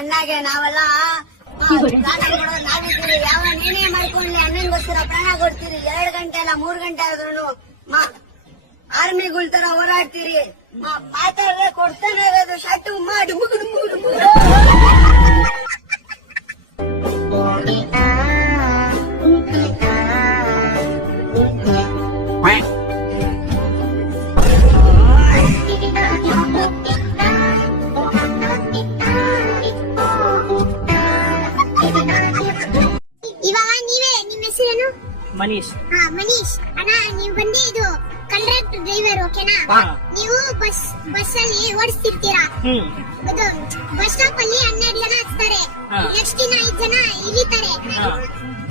ಅಣ್ಣಾಗೆ ನಾವೆಲ್ಲ ಪ್ರಾಣ ಕೊಡೋದು ನಾವಿದ್ದೀರಿ. ಯಾವ ನೇನೇ ಮಾಡ್ಕೊಂಡ್ಲಿ ಅಣ್ಣನ್ಗೋಸ್ಕರ ಪ್ರಾಣ ಕೊಡ್ತೀರಿ. 2 ಗಂಟೆ ಅಲ್ಲ 3 ಗಂಟೆ ಆದ್ರೂ ಆರ್ಮಿಗಳ ತರ ಹೋರಾಡ್ತೀರಿ. ಮಾತಾಡ್ರೆ ಕೊಡ್ತಾನೆ ಇರೋದು ಶಟು ಮಾಡಿ ಮುಗಿದು ಮನೀಶ್. ಮನೀಶ್ ಅಣ್ಣ, ನೀವು ಬಂದೇ ಇದು ಕಂಡಕ್ಟರ್ ಡ್ರೈವರ್ ಓಕೆನಾ? ನೀವು ಬಸ್ ಅಲ್ಲಿ ಓಡಿಸ್ತಿರ್ತೀರಾ. ಅದು ಬಸ್ ಸ್ಟಾಪ್ ಅಲ್ಲಿ 12 ಜನ ಹಚ್ತಾರೆ, ನೆಕ್ಸ್ಟ್ ದಿನ 5 ಜನ ಇಳಿತಾರೆ.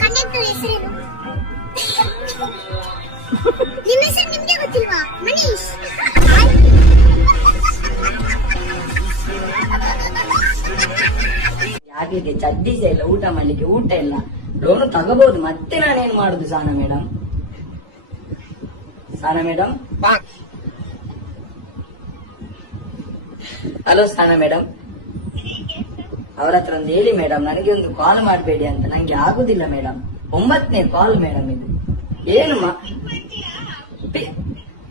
ಕಂಡಕ್ಟರ್ ಹೆಸರೇನು? ನಿಮ್ಮ ಹೆಸರು ನಿಮ್ಗೆ ಗೊತ್ತಿಲ್ವಾ? ಮನೀಶ್. ಆಗ್ಲಿಕ್ಕೆ ಚಡ್ಡಿಸ ಇಲ್ಲ, ಊಟ ಮಾಡ್ಲಿಕ್ಕೆ ಊಟ ಇಲ್ಲ, ಲೋನು ತಗೋಬಹುದು. ಮತ್ತೆ ನಾನೇನ್ ಮಾಡುದು Sana madam? Sana madam, hello Sana madam, ಅವ್ರ ಹತ್ರ ಒಂದು ಹೇಳಿ ಮೇಡಮ್, ನನಗೆ ಒಂದು ಕಾಲ್ ಮಾಡಬೇಡಿ ಅಂತ. ನಂಗೆ ಆಗುದಿಲ್ಲ ಮೇಡಮ್, 9ನೇ ಕಾಲ್ ಮೇಡಮ್ ಇದು. ಏನು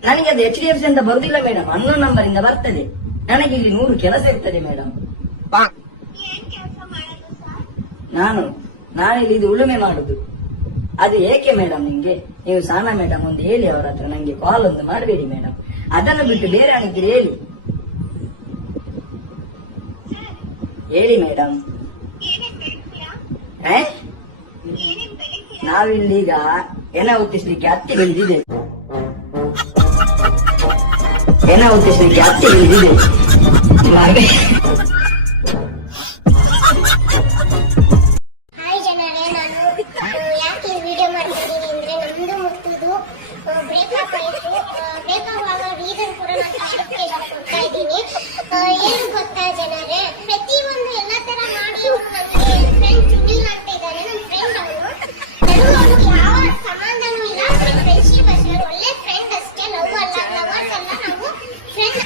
ನನಗೆ ಅದು HDFC ಅಂತ ಬರುದಿಲ್ಲ ಮೇಡಮ್, 11 ನಂಬರ್ ಇಂದ ಬರ್ತದೆ. ನನಗೆ ಇಲ್ಲಿ 100 ಕೆಲಸ ಇರ್ತದೆ ಮೇಡಮ್. ನಾನಿಲ್ಲಿ ಇದು ಉಳುಮೆ ಮಾಡುದು. ಅದು ಏಕೆ ಮೇಡಮ್ ನಿಮ್ಗೆ? ನೀವು ಸಾನಾ ಮೇಡಮ್ ಒಂದು ಹೇಳಿ ಅವರ ಹತ್ರ, ನಂಗೆ ಕಾಲ್ ಒಂದು ಮಾಡಬೇಡಿ ಮೇಡಮ್. ಅದನ್ನು ಬಿಟ್ಟು ಬೇರೆ ಅನಿದ್ರೆ ಹೇಳಿ ಮೇಡಮ್. ನಾವಿಲ್ಲೀಗ ಎನ ಹುಟ್ಟಿಸ್ಲಿಕ್ಕೆ ಹತ್ತಿ ಬೆಳೆದಿದೆ. ಬ್ರೇಕಪ್ ಆಯ್ತು. ಬ್ರೇಕಪ್ ಆಗೋ ರೀಸನ್ ಕೂಡ ಏನು ಗೊತ್ತಾ ಜನರೇ, ಪ್ರತಿಯೊಂದು ಎಲ್ಲ ತರ ಮಾಡಿ ನನಗೆ ಫ್ರೆಂಡ್ ಸುನಿಲ್ ಅಂತ ಇದ್ದಾನೆ, ನನ್ನ ಫ್ರೆಂಡ್. ಅವನು ಯಾವ ಸಂಬಂಧನೂ ಇಲ್ಲ, ಫ್ರೆಂಡ್ಶಿಪ್ ಅಷ್ಟೇ, ಒಳ್ಳೆ ಫ್ರೆಂಡ್ ಅಷ್ಟೇ, ಲವ್ ಅಲ್ಲ, ಲವರ್ಸ್ ಅಲ್ಲ, ನಾವು ಫ್ರೆಂಡ್.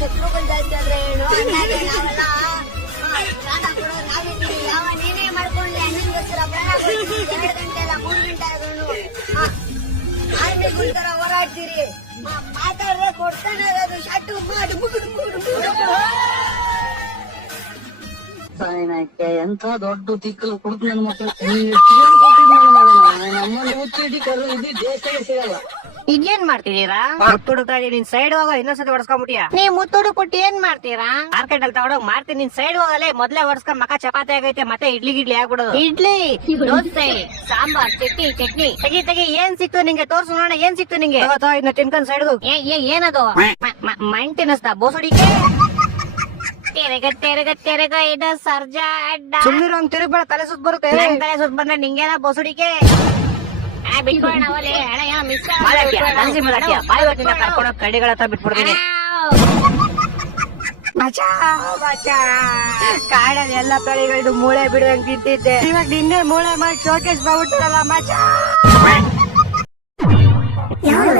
ಶತ್ರುಗಳು ಜಾಸ್ತಿ ಆದ್ರೆ ಏನು? ಅಣ್ಣಾಗೆ ನಾವೆಲ್ಲ ಪ್ರಾಣ ಕೊಡೋದು ನಾವಿದ್ದೀರಿ. ಯಾವ ನೇನೇ ಮಾಡ್ಕೊಂಡ್ಲಿ ಅಣ್ಣನ್ಗೋಸ್ಕರ ಪ್ರಾಣ ಕೊಡ್ತೀರಿ. 2 ಗಂಟೆ ಅಲ್ಲ 3 ಗಂಟೆ ಆದ್ರೂ ಆರ್ಮಿಗಳ ತರ ಹೋರಾಡ್ತೀರಿ. ಮಾತಾಡ್ರೆ ಕೊಡ್ತಾನೆ ಇರೋದು ಶಟು ಮಾಡಿ ಮುಗಿದು ಎಂತ ದೊಡ್ಡ ತಿಕ್ಕಲು ಕುಡುಕು ನನ್ನ ಮಕ್ಕಳು. ನಮ್ಮನ್ನು ಹುಚ್ಚಿಡಿ ಕರು ಇದು ದೇಶಕ್ಕೆ ಸಿಗಲ್ಲ. ಇದೇನ್ ಮಾಡ್ತಿದೀರಾ? ಮುತ್ತುಡುತ್ತಾ ನಿನ್ ಸೈಡ್ ಹೋಗೋ, ಇನ್ನೊಂದ್ಸತಿ ಹೊಡ್ಸ್ಕೊಂಡ್ಬಿಟ್ಟಿಯಾ? ನೀವ್ ಮುತ್ತುಡು ಕೊಟ್ಟು ಏನ್ ಮಾಡ್ತೀರಾ? ಮಾರ್ಕೆಟ್ ಅಲ್ಲಿ ತಗೊಂಡೋಗ್ ಮಾಡ್ತೀನಿ. ನಿನ್ ಸೈಡ್ ಹೋಗಲೇ ಮೊದ್ಲೇ ಹೊಡ್ಸ್ಕೊಂಡ್ ಮಕ ಚಪಾತಿ ಆಗೈತೆ, ಮತ್ತೆ ಇಡ್ಲಿ ಆಗ್ಬಿಡೋದು. ಇಡ್ಲಿ, ದೋಸೆ, ಸಾಂಬಾರ್, ಚಟ್ನಿ ತೆಗಿ. ಏನ್ ಸಿಕ್ತು ನಿಂಗೆ? ತೋರ್ಸು ನೋಡೋಣ, ಏನ್ ಸಿಕ್ತು ನಿಂಗೆ? ಇನ್ನು ತಿನ್ಕೊಂಡ್ ಸೈಡ್ ಹೋಗ್. ಏನದು? ಮೈಂಟೆನೆನ್ಸ್ ಬೋಸುಡಿಕೆ. ತೆರಗ ಇದು ಸರ್ಜಾ ಅಡ್ಡ. ಸುಮ್ಮನೆ ಒಂದ್ ತಿರುಗ್ಬೇಡ, ತಲೆ ಸುತ್ತ ಬರುತ್ತೆ. ತಲೆ ಸುತ್ತ ಬಂದ್ರೆ ನಿಂಗೇನ ಬೋಸುಡಿಕೆ? ಕಡಿಗಳ ಹತ್ರ ಬಿಟ್ಬಿಡ್ತೀನಿ. ಕಾಡಲ್ಲಿ ಎಲ್ಲ ತಳಿಗಳು ಮೂಳೆ ಬಿಡುವಂಗ್ ತಿಂತಿದ್ದೆ, ಇವಾಗ ನಿನ್ನೆ ಮೂಳೆ ಮಾಡಿ ಶೋಕೇಶ್ ಮಾಡ್ಬಿಟ್ಟಾರಲ್ಲ ಮಚ. ಇವಾಗ